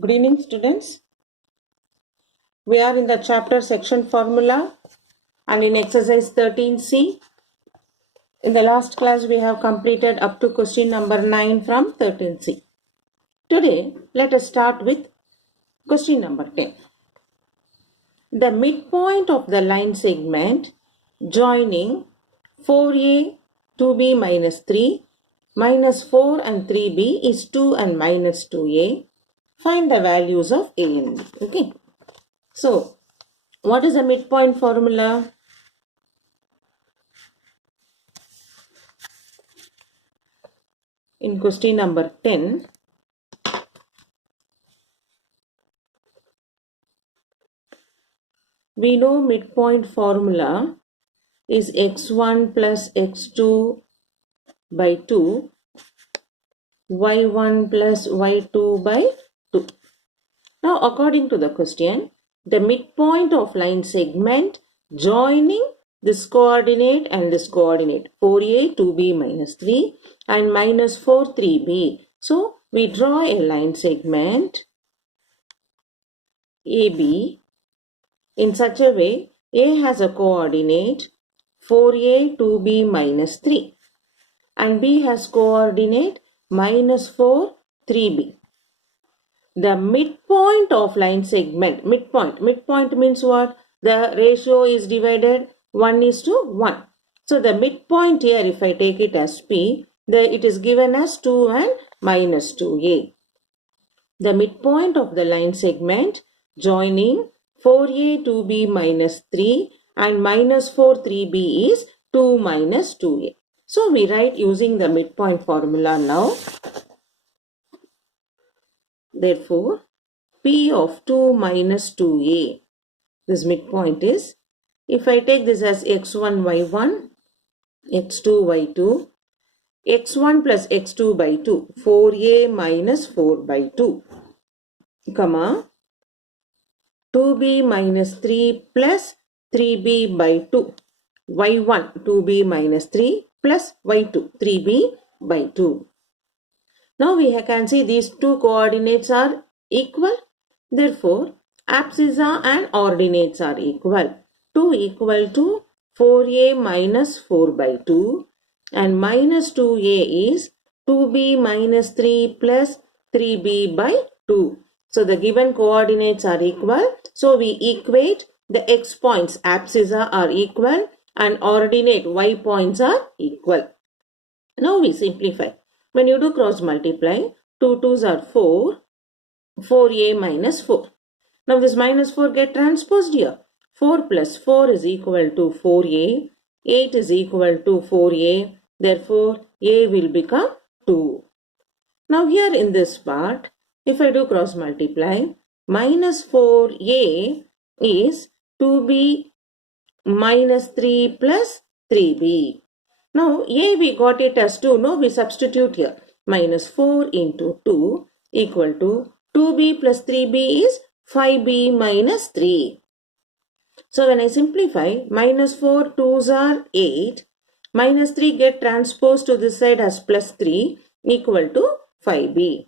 Good evening, students. We are in the chapter section formula and in exercise 13C. In the last class, we have completed up to question number 9 from 13C. Today, let us start with question number 10. The midpoint of the line segment joining 4a, 2b minus 3, minus 4 and 3b is 2 and minus 2a. Find the values of a and b. Okay. So, what is the midpoint formula? In question number 10, we know midpoint formula is x1 plus x2 by 2, y1 plus y2 by 2. Now, according to the question, the midpoint of line segment joining this coordinate and this coordinate 4a, 2b minus 3 and minus 4, 3b. So, we draw a line segment AB in such a way A has a coordinate 4a, 2b minus 3 and B has coordinate minus 4, 3b. The midpoint of line segment, midpoint means what? The ratio is divided 1:1. So the midpoint here, if I take it as P, it is given as 2 and minus 2a. The midpoint of the line segment joining 4a, 2b minus 3 and minus 4, 3b is 2 minus 2a. So we write using the midpoint formula now. Therefore, P of 2 minus 2a, this midpoint is, if I take this as x1, y1, x2, y2, x1 plus x2 by 2, 4a minus 4 by 2, comma, 2b minus 3 plus 3b by 2, y1, 2b minus 3 plus y2, 3b by 2. Now we can see these two coordinates are equal. Therefore, abscissa and ordinates are equal. 2 equal to 4a minus 4 by 2 and minus 2a is 2b minus 3 plus 3b by 2. So the given coordinates are equal. So we equate the x points abscissa are equal and ordinate y points are equal. Now we simplify. When you do cross multiply, 2 2s are 4, 4a minus 4. Now this minus 4 get transposed here. 4 plus 4 is equal to 4a, 8 is equal to 4a, therefore a will become 2. Now here in this part, if I do cross multiply, minus 4a is 2b minus 3 plus 3b. Now, a we got it as 2. No, we substitute here. Minus 4 into 2 equal to 2b plus 3b is 5b minus 3. So, when I simplify, minus 4 2s are 8. Minus 3 get transposed to this side as plus 3 equal to 5b.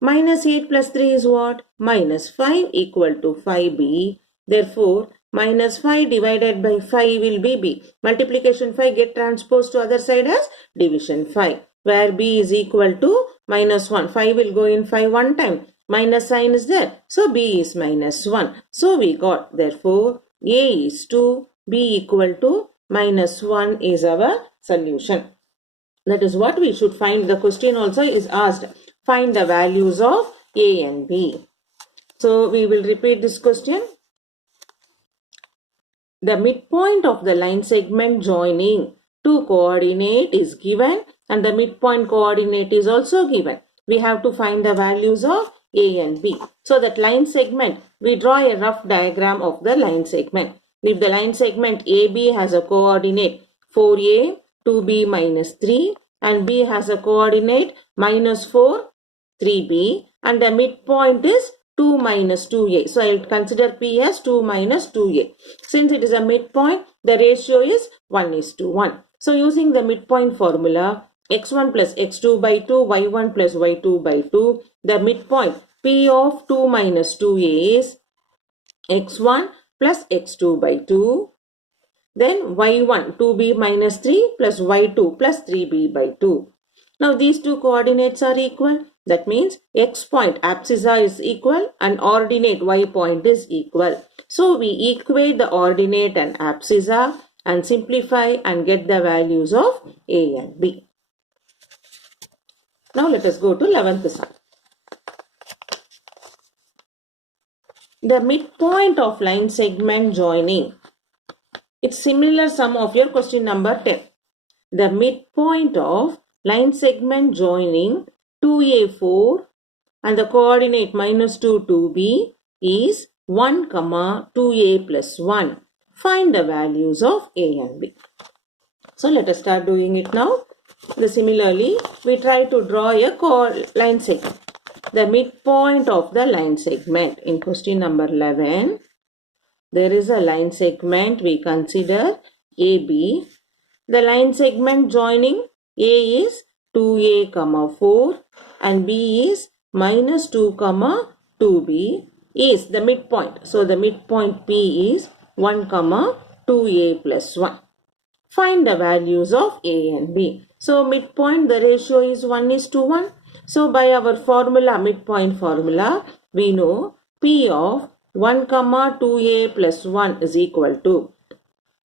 Minus 8 plus 3 is what? Minus 5 equal to 5b. Therefore, minus 5 divided by 5 will be b. Multiplication 5 get transposed to other side as division 5. Where b is equal to minus 1. 5 will go in 5 one time. Minus sign is there. So b is minus 1. So we got, therefore, a is 2, b equal to minus 1 is our solution. That is what we should find. The question also is asked. Find the values of a and b. So we will repeat this question. The midpoint of the line segment joining two coordinate is given and the midpoint coordinate is also given. We have to find the values of a and b. So that line segment, we draw a rough diagram of the line segment. If the line segment AB has a coordinate 4a, 2b minus 3 and b has a coordinate minus 4, 3b and the midpoint is 2 minus 2a. So, I will consider P as 2 minus 2a. Since it is a midpoint, the ratio is 1:1. So, using the midpoint formula, x1 plus x2 by 2, y1 plus y2 by 2, the midpoint P of 2 minus 2a is x1 plus x2 by 2. Then y1 2b minus 3 plus y2 plus 3b by 2. Now these two coordinates are equal. That means x point abscissa is equal and ordinate y point is equal. So we equate the ordinate and abscissa and simplify and get the values of a and b. Now let us go to 11th sum. The midpoint of line segment joining. It's similar sum of your question number 10. The midpoint of line segment joining 2a4 and the coordinate minus 2, 2b is 1, 2a plus 1. Find the values of a and b. So let us start doing it now. Similarly, we try to draw a line segment. The midpoint of the line segment in question number 11. There is a line segment we consider AB. The line segment joining A is 2A, 4 and B is minus 2, 2B is the midpoint. So the midpoint P is 1, 2A plus 1. Find the values of A and B. So midpoint, the ratio is 1:1. So by our formula, midpoint formula, we know P of 1, 2a plus 1 is equal to,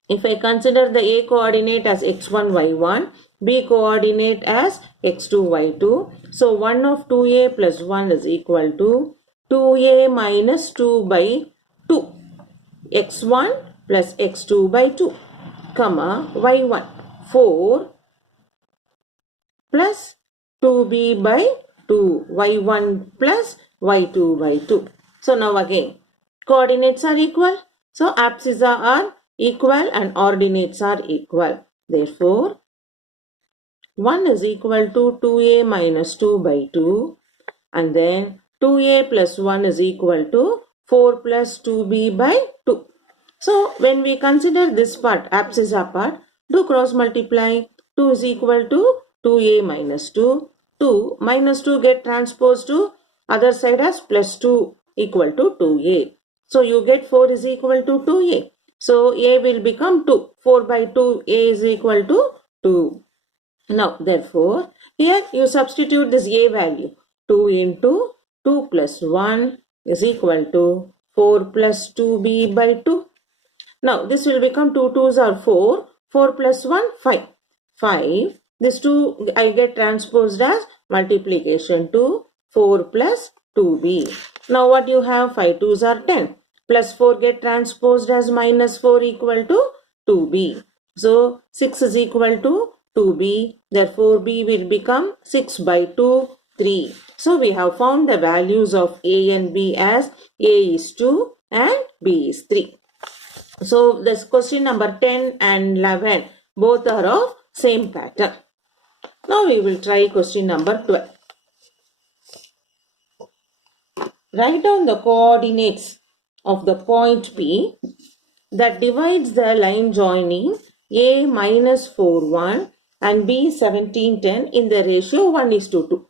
if I consider the a coordinate as x1, y1, b coordinate as x2, y2. So 1 of 2a plus 1 is equal to 2a minus 2 by 2. x1 plus x2 by 2, y1, 4 plus 2b by 2, y1 plus y2 by 2. So now again, coordinates are equal. So abscissa are equal and ordinates are equal. Therefore, 1 is equal to 2a minus 2 by 2. And then 2a plus 1 is equal to 4 plus 2b by 2. So when we consider this part, abscissa part, do cross multiply. 2 is equal to 2a minus 2. 2 minus 2 get transposed to other side as plus 2 equal to 2a. So you get 4 is equal to 2a. So a will become 2. 4 by 2, a is equal to 2. Now therefore, here you substitute this a value. 2 into 2 plus 1 is equal to 4 plus 2b by 2. Now this will become 2 2s are 4. 4 plus 1, 5. 5. This 2 I get transposed as multiplication to 4 plus 2b. Now what you have? 5 2s are 10. Plus 4 get transposed as minus 4 equal to 2b. So 6 is equal to 2b. Therefore b will become 6 by 2, 3. So we have found the values of a and b as a is 2 and b is 3. So this question number 10 and 11 both are of same pattern. Now we will try question number 12. Write down the coordinates of the point P that divides the line joining A minus 4, 1 and B 17, 10 in the ratio 1:2.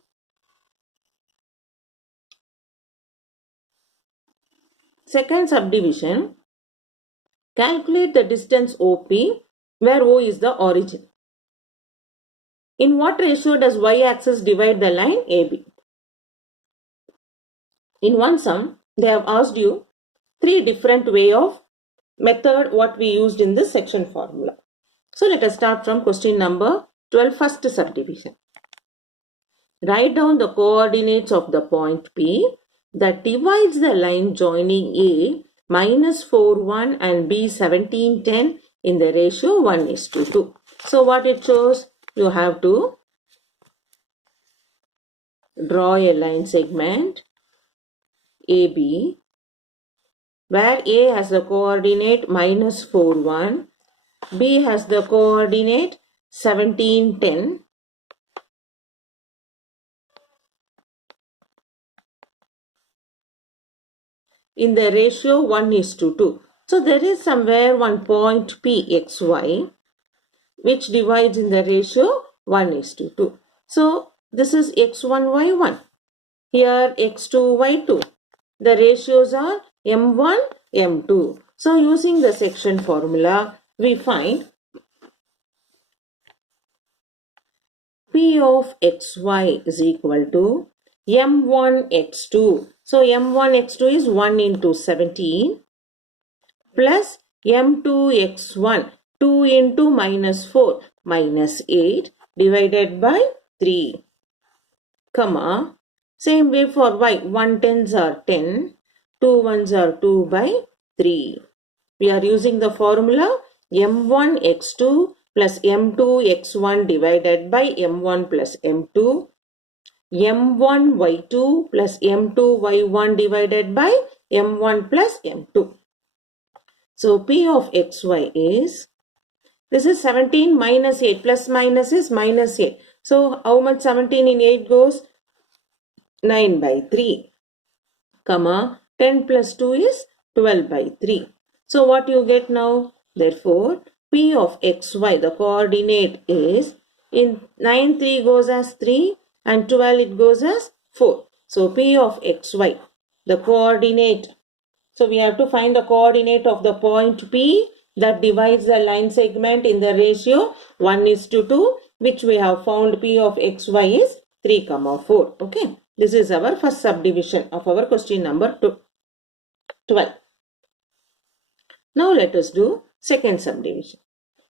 Second subdivision. Calculate the distance OP where O is the origin. In what ratio does y-axis divide the line AB? In one sum, they have asked you 3 different way of method what we used in this section formula. So let us start from question number 12, first subdivision. Write down the coordinates of the point P that divides the line joining A minus 4, 1 and B 17, 10 in the ratio 1:2. So what it shows? You have to draw a line segment AB where A has the coordinate minus 4, 1, B has the coordinate 17, 10. In the ratio 1:2. So there is somewhere one point P xy which divides in the ratio 1:2. So this is x1, y1. Here x2, y2. The ratios are m1, m2. So using the section formula, we find P of xy is equal to m1 x2. So m1 x2 is 1 into 17 plus m2 x1, 2 into minus 4 minus 8 divided by 3, comma, same way for y, 1 tens are 10, 2 ones are 2 by 3. We are using the formula m1 x2 plus m2 x1 divided by m1 plus m2, m1 y2 plus m2 y1 divided by m1 plus m2. So P of xy is, this is 17 minus 8, plus minus is minus 8. So how much 17 in 8 goes? 9 by 3, comma, 10 plus 2 is 12 by 3. So what you get now? Therefore, P of xy, the coordinate is, in 9 3 goes as 3 and 12 it goes as 4. So P of xy, the coordinate. So we have to find the coordinate of the point P that divides the line segment in the ratio 1:2, which we have found P of xy is 3, 4. Okay. This is our first subdivision of our question number 12. Now let us do second subdivision.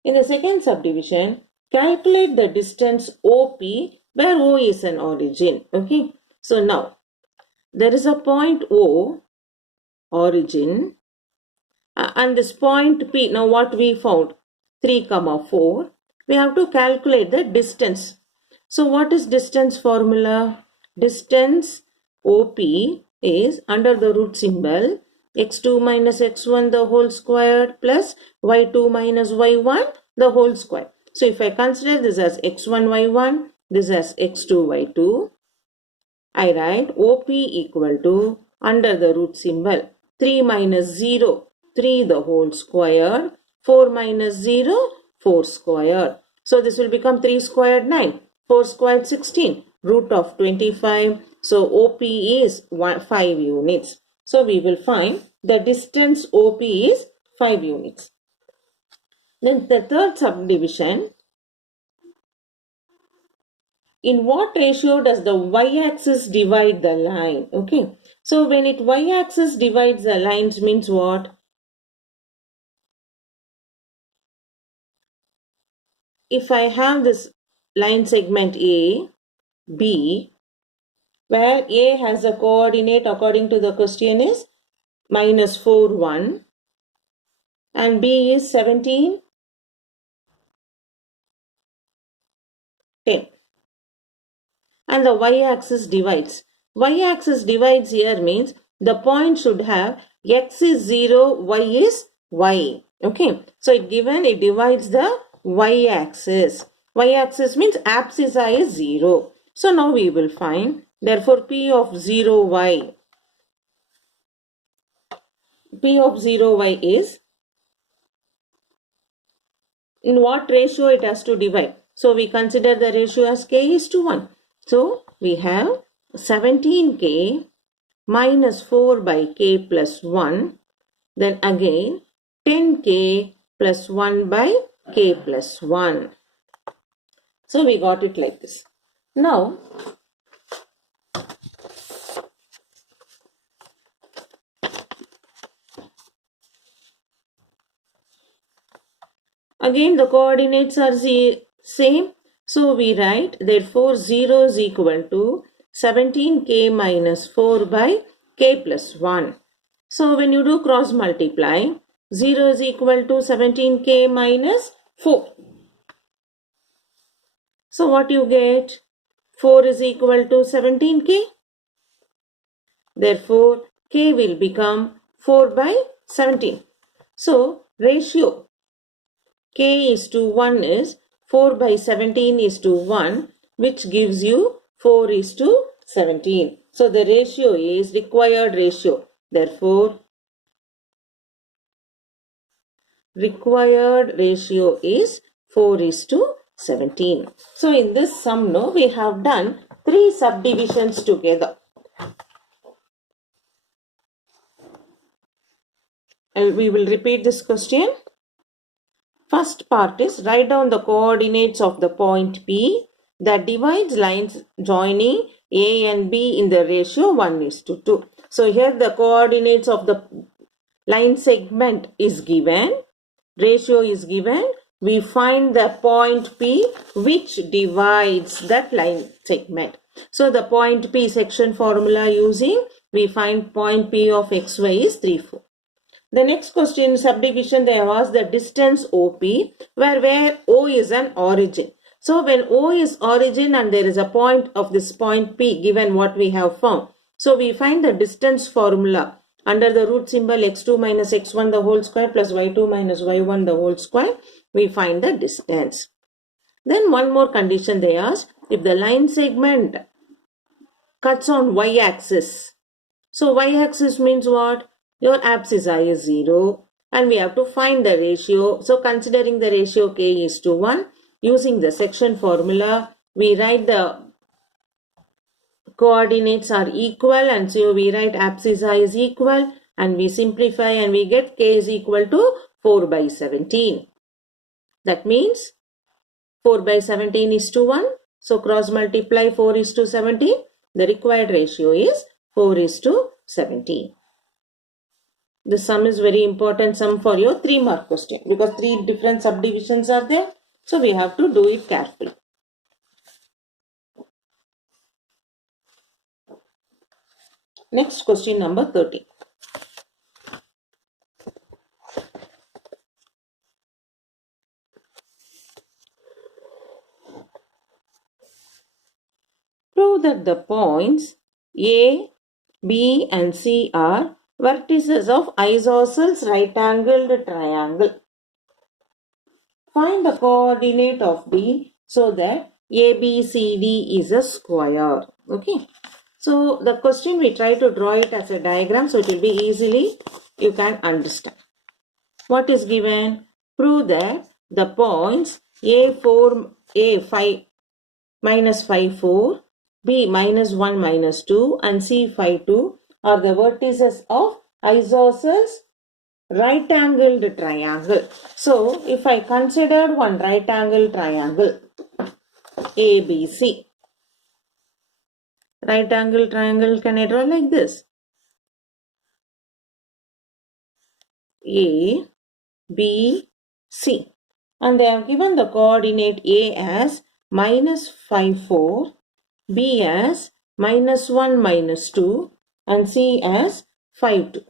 In the second subdivision, calculate the distance OP where O is an origin. Okay. So now there is a point O, origin, and this point P. Now what we found? 3, 4. We have to calculate the distance. So what is distance formula? Distance OP is under the root symbol x2 minus x1 the whole square plus y2 minus y1 the whole square. So if I consider this as x1 y1, this as x2 y2, I write OP equal to, under the root symbol, 3 minus 0, 3 the whole square, 4 minus 0, 4 square. So this will become 3 squared 9, 4 squared 16, root of 25. So OP is 5 units. So we will find the distance OP is 5 units. Then the third subdivision, in what ratio does the y-axis divide the line? Okay. So when it y-axis divides the lines means what? If I have this line segment A, B, where A has a coordinate according to the question is minus 4, 1, and B is 17, 10. And the y-axis divides. Y-axis divides here means the point should have x is 0, y is y. Okay. So it divides the y-axis. Y-axis means abscissa is 0. So now we will find, therefore P of 0y. P of 0y is, in what ratio it has to divide? So we consider the ratio as k is to 1. So we have 17k minus 4 by k plus 1. Then again 10k plus 1 by k plus 1. So we got it like this. Now again the coordinates are same. So we write, therefore 0 is equal to 17k minus 4 by k plus 1. So when you do cross multiply, 0 is equal to 17k minus 4. So what you get? 4 is equal to 17k. Therefore k will become 4 by 17. So ratio k is to 1 is 4 by 17 is to 1, which gives you 4 is to 17. So the ratio is required ratio. Therefore, required ratio is 4 is to 17. So in this sum, we have done 3 subdivisions together. we will repeat this question. First part is write down the coordinates of the point P that divides lines joining A and B in the ratio 1:2. So here the coordinates of the line segment is given, ratio is given. We find the point P which divides that line segment. So the point P section formula using, we find point P of xy is 3, 4. The next question, subdivision, they have asked the distance OP, where O is an origin. So when O is origin and there is a point of this point P given what we have found. So we find the distance formula under the root symbol x2 minus x1 the whole square plus y2 minus y1 the whole square. We find the distance. Then one more condition they asked, if the line segment cuts on y-axis. So y-axis means what? Your abscissa is 0 and we have to find the ratio. So considering the ratio k is to 1, using the section formula, we write the coordinates are equal and so we write abscissa is equal and we simplify and we get k is equal to 4/17. That means 4/17 is to 1. So cross multiply 4:17. The required ratio is 4:17. The sum is very important sum for your 3-mark question because 3 different subdivisions are there. So we have to do it carefully. Next question number 30. Prove that the points A, B and C are vertices of isosceles right-angled triangle. Find the coordinate of D so that ABCD is a square. Okay. So the question we try to draw it as a diagram so it will be easily you can understand. What is given? Prove that the points A4, A5 minus 5, 4, B minus 1 minus 2 and C 5, 2 are the vertices of isosceles right-angled triangle. So if I consider one right-angled triangle ABC, right-angled triangle can I draw like this? A, B, C. And they have given the coordinate A as minus 5, 4, B as minus 1 minus 2 and C as 5, 2.